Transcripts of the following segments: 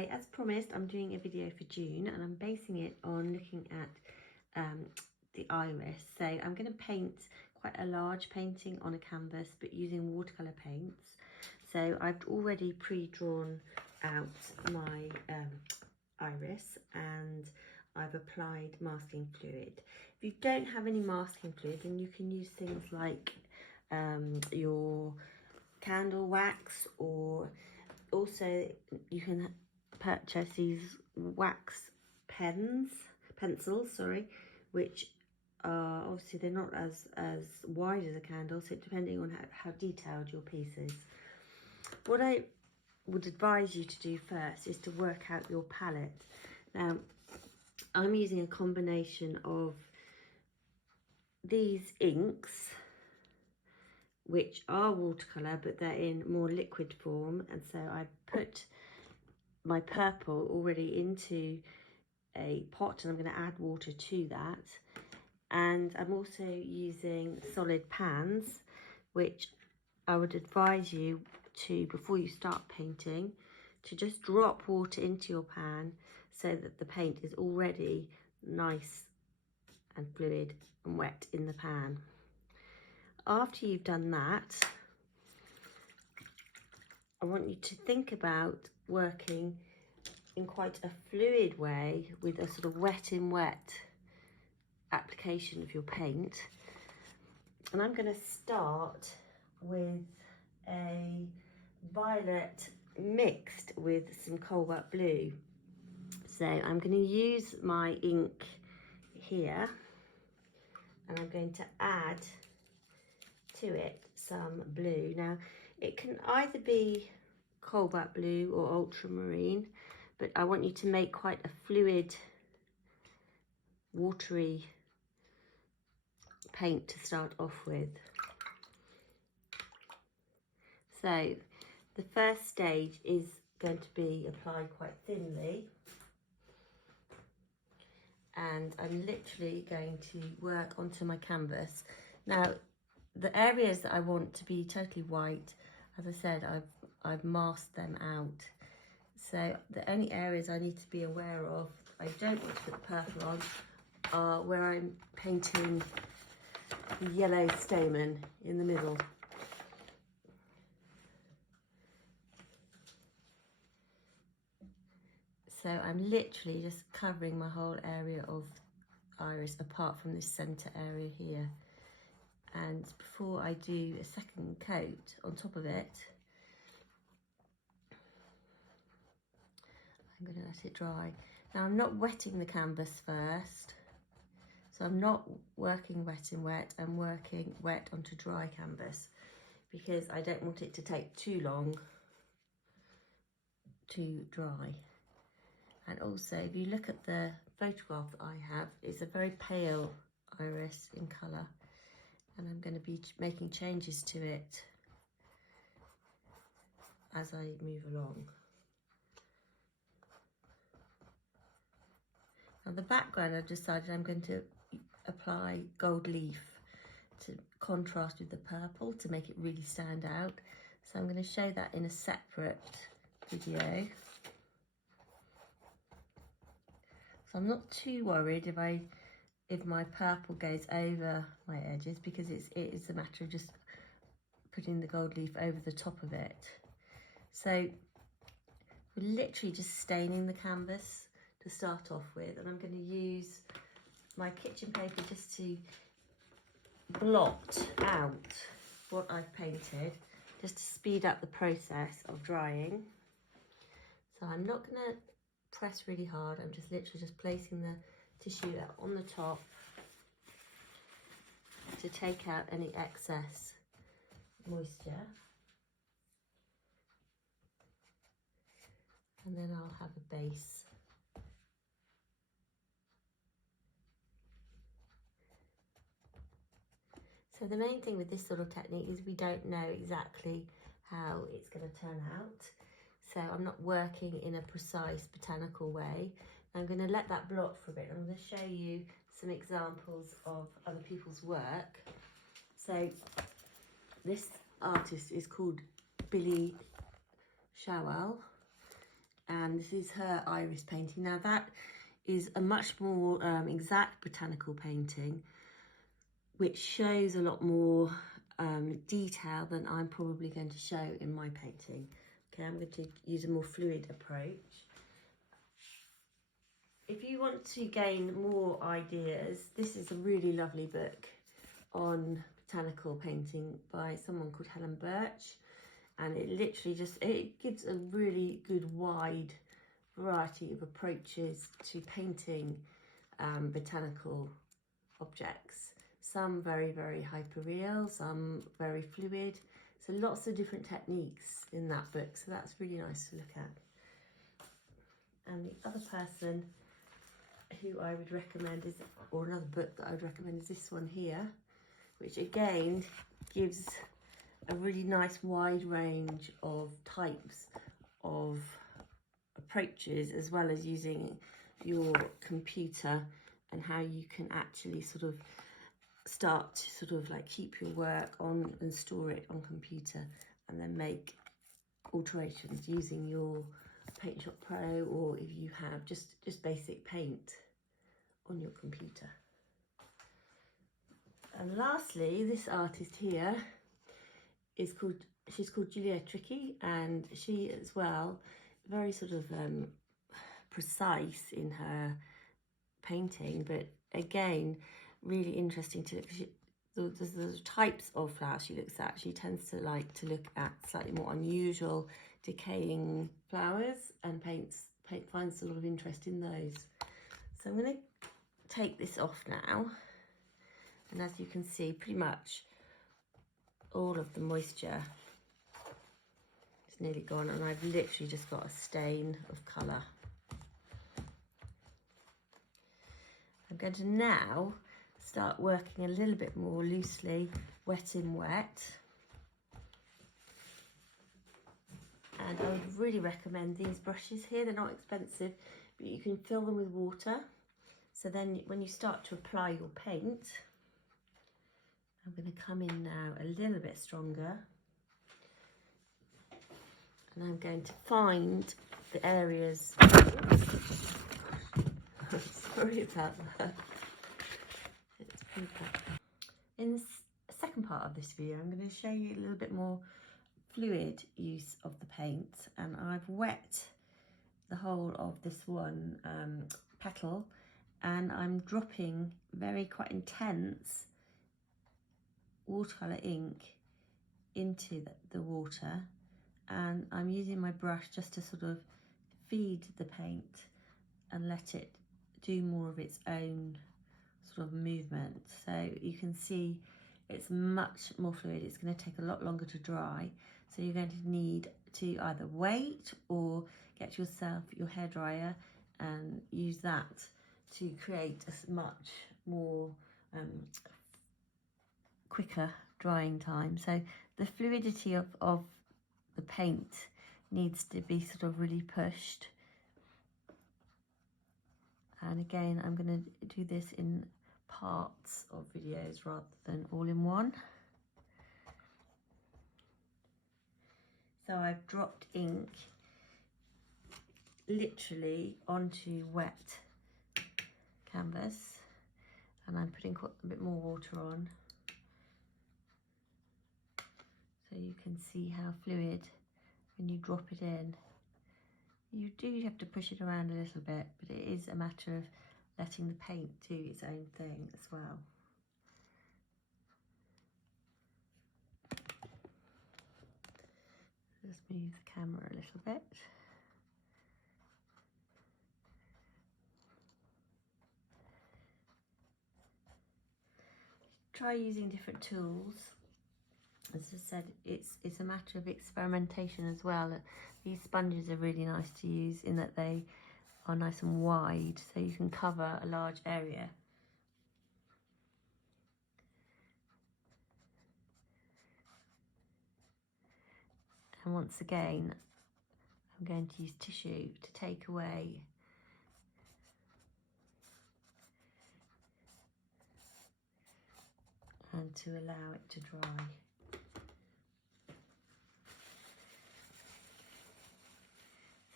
Hi, as promised, I'm doing a video for June and I'm basing it on looking at the iris. So I'm going to paint quite a large painting on a canvas, but using watercolour paints. So I've already pre-drawn out my iris and I've applied masking fluid. If you don't have any masking fluid, then you can use things like your candle wax, or also you can purchase these wax pencils, which are obviously they're not as wide as a candle, so depending on how detailed your piece is. What I would advise you to do first is to work out your palette. Now, I'm using a combination of these inks, which are watercolour, but they're in more liquid form, and so I put my purple already into a pot and I'm going to add water to that. And I'm also using solid pans, which I would advise you to, before you start painting, to just drop water into your pan so that the paint is already nice and fluid and wet in the pan. After you've done that, I want you to think about working in quite a fluid way with a sort of wet in wet application of your paint. And I'm going to start with a violet mixed with some cobalt blue. So I'm going to use my ink here and I'm going to add to it some blue. Now it can either be cobalt blue or ultramarine, but I want you to make quite a fluid, watery paint to start off with. So the first stage is going to be applied quite thinly, and I'm literally going to work onto my canvas. Now the areas that I want to be totally white, as I said, I've masked them out. So the only areas I need to be aware of, I don't want to put the purple on, are where I'm painting the yellow stamen in the middle. So I'm literally just covering my whole area of iris apart from this centre area here. And before I do a second coat on top of it, I'm going to let it dry. Now I'm not wetting the canvas first, so I'm not working wet in wet, I'm working wet onto dry canvas because I don't want it to take too long to dry. And also, if you look at the photograph that I have, it's a very pale iris in colour, and I'm going to be making changes to it as I move along. Now the background, I've decided I'm going to apply gold leaf to contrast with the purple to make it really stand out. So I'm going to show that in a separate video. So I'm not too worried if my purple goes over my edges, because it is a matter of just putting the gold leaf over the top of it. So we're literally just staining the canvas to start off with, and I'm going to use my kitchen paper just to blot out what I've painted, just to speed up the process of drying. So I'm not going to press really hard, I'm just literally just placing the tissue on the top to take out any excess moisture, and then I'll have a base. So the main thing with this sort of technique is we don't know exactly how it's going to turn out. So I'm not working in a precise botanical way. I'm going to let that blot for a bit. I'm going to show you some examples of other people's work. So this artist is called Billy Shawell, and this is her iris painting. Now that is a much more exact botanical painting, which shows a lot more detail than I'm probably going to show in my painting. Okay, I'm going to use a more fluid approach. If you want to gain more ideas, this is a really lovely book on botanical painting by someone called Helen Birch, and it literally it gives a really good wide variety of approaches to painting botanical objects. Some very, very hyperreal, some very fluid. So lots of different techniques in that book, so that's really nice to look at. And the other person who I would recommend is, or another book that I would recommend, is this one here, which again gives a really nice wide range of types of approaches, as well as using your computer and how you can actually sort of start to sort of like keep your work on and store it on computer, and then make alterations using your Paint Shop Pro, or if you have just basic paint on your computer. And lastly, this artist here is she's called Julia Tricky, and she as well very sort of precise in her painting, but again really interesting to look. The types of flowers she looks at, she tends to like to look at slightly more unusual decaying flowers, and finds a lot of interest in those. So I'm going to take this off now, and as you can see, pretty much all of the moisture is nearly gone, and I've literally just got a stain of colour. I'm going to now start working a little bit more loosely, wet in wet. And I would really recommend these brushes here. They're not expensive, but you can fill them with water. So then when you start to apply your paint, I'm going to come in now a little bit stronger. And I'm going to find the areas. Sorry about that. It's paper. In the second part of this video, I'm going to show you a little bit more fluid use of the paint, and I've wet the whole of this one petal, and I'm dropping quite intense watercolour ink into the water, and I'm using my brush just to sort of feed the paint and let it do more of its own sort of movement. So you can see it's much more fluid. It's going to take a lot longer to dry, so you're going to need to either wait or get yourself your hairdryer and use that to create a much more quicker drying time. So the fluidity of the paint needs to be sort of really pushed. And again, I'm going to do this in parts of videos rather than all in one. So I've dropped ink literally onto wet canvas, and I'm putting quite a bit more water on, so you can see how fluid when you drop it in. You do have to push it around a little bit, but it is a matter of letting the paint do its own thing as well. Just move the camera a little bit. Try using different tools. As I said, it's a matter of experimentation as well. These sponges are really nice to use in that they are nice and wide, so you can cover a large area. And once again, I'm going to use tissue to take away and to allow it to dry.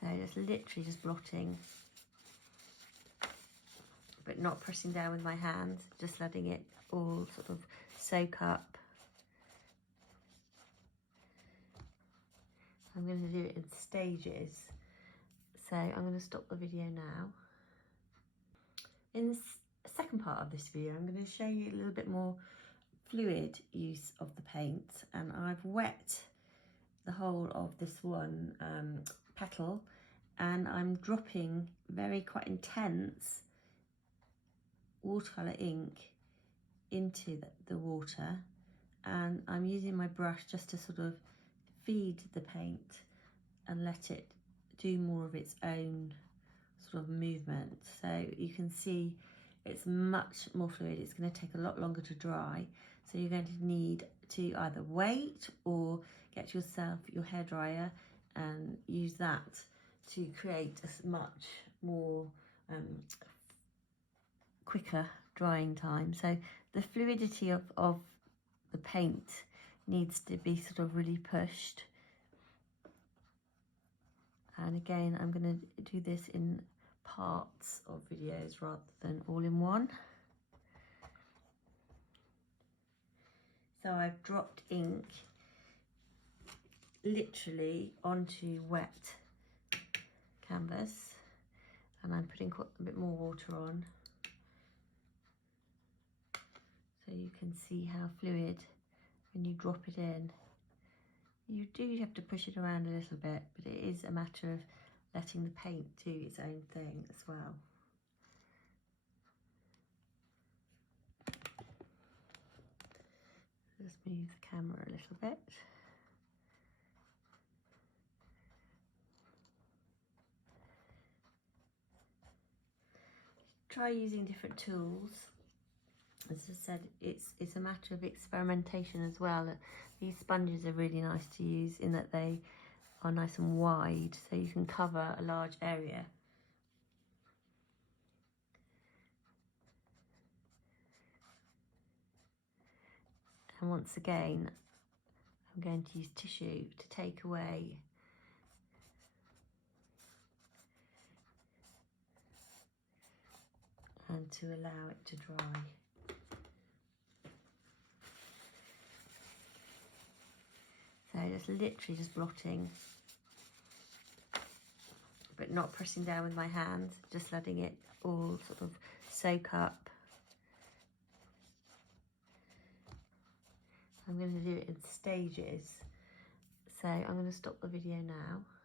So just literally just blotting, but not pressing down with my hand, just letting it all sort of soak up. I'm going to do it in stages. So I'm going to stop the video now. In the second part of this video, I'm going to show you a little bit more fluid use of the paint, and I've wet the whole of this one petal, and I'm dropping quite intense watercolour ink into the water, and I'm using my brush just to sort of feed the paint and let it do more of its own sort of movement. So you can see it's much more fluid. It's going to take a lot longer to dry, so you're going to need to either wait or get yourself your hairdryer and use that to create a much more quicker drying time. So the fluidity of the paint needs to be sort of really pushed. And again, I'm going to do this in parts of videos rather than all in one. So I've dropped ink literally onto wet canvas, and I'm putting quite a bit more water on, so you can see how fluid when you drop it in. You do have to push it around a little bit, but it is a matter of letting the paint do its own thing as well. Just move the camera a little bit. Try using different tools. As I said, it's a matter of experimentation as well. These sponges are really nice to use in that they are nice and wide, so you can cover a large area. And once again, I'm going to use tissue to take away and to allow it to dry. So just literally just blotting, but not pressing down with my hand, just letting it all sort of soak up. I'm going to do it in stages. So I'm going to stop the video now.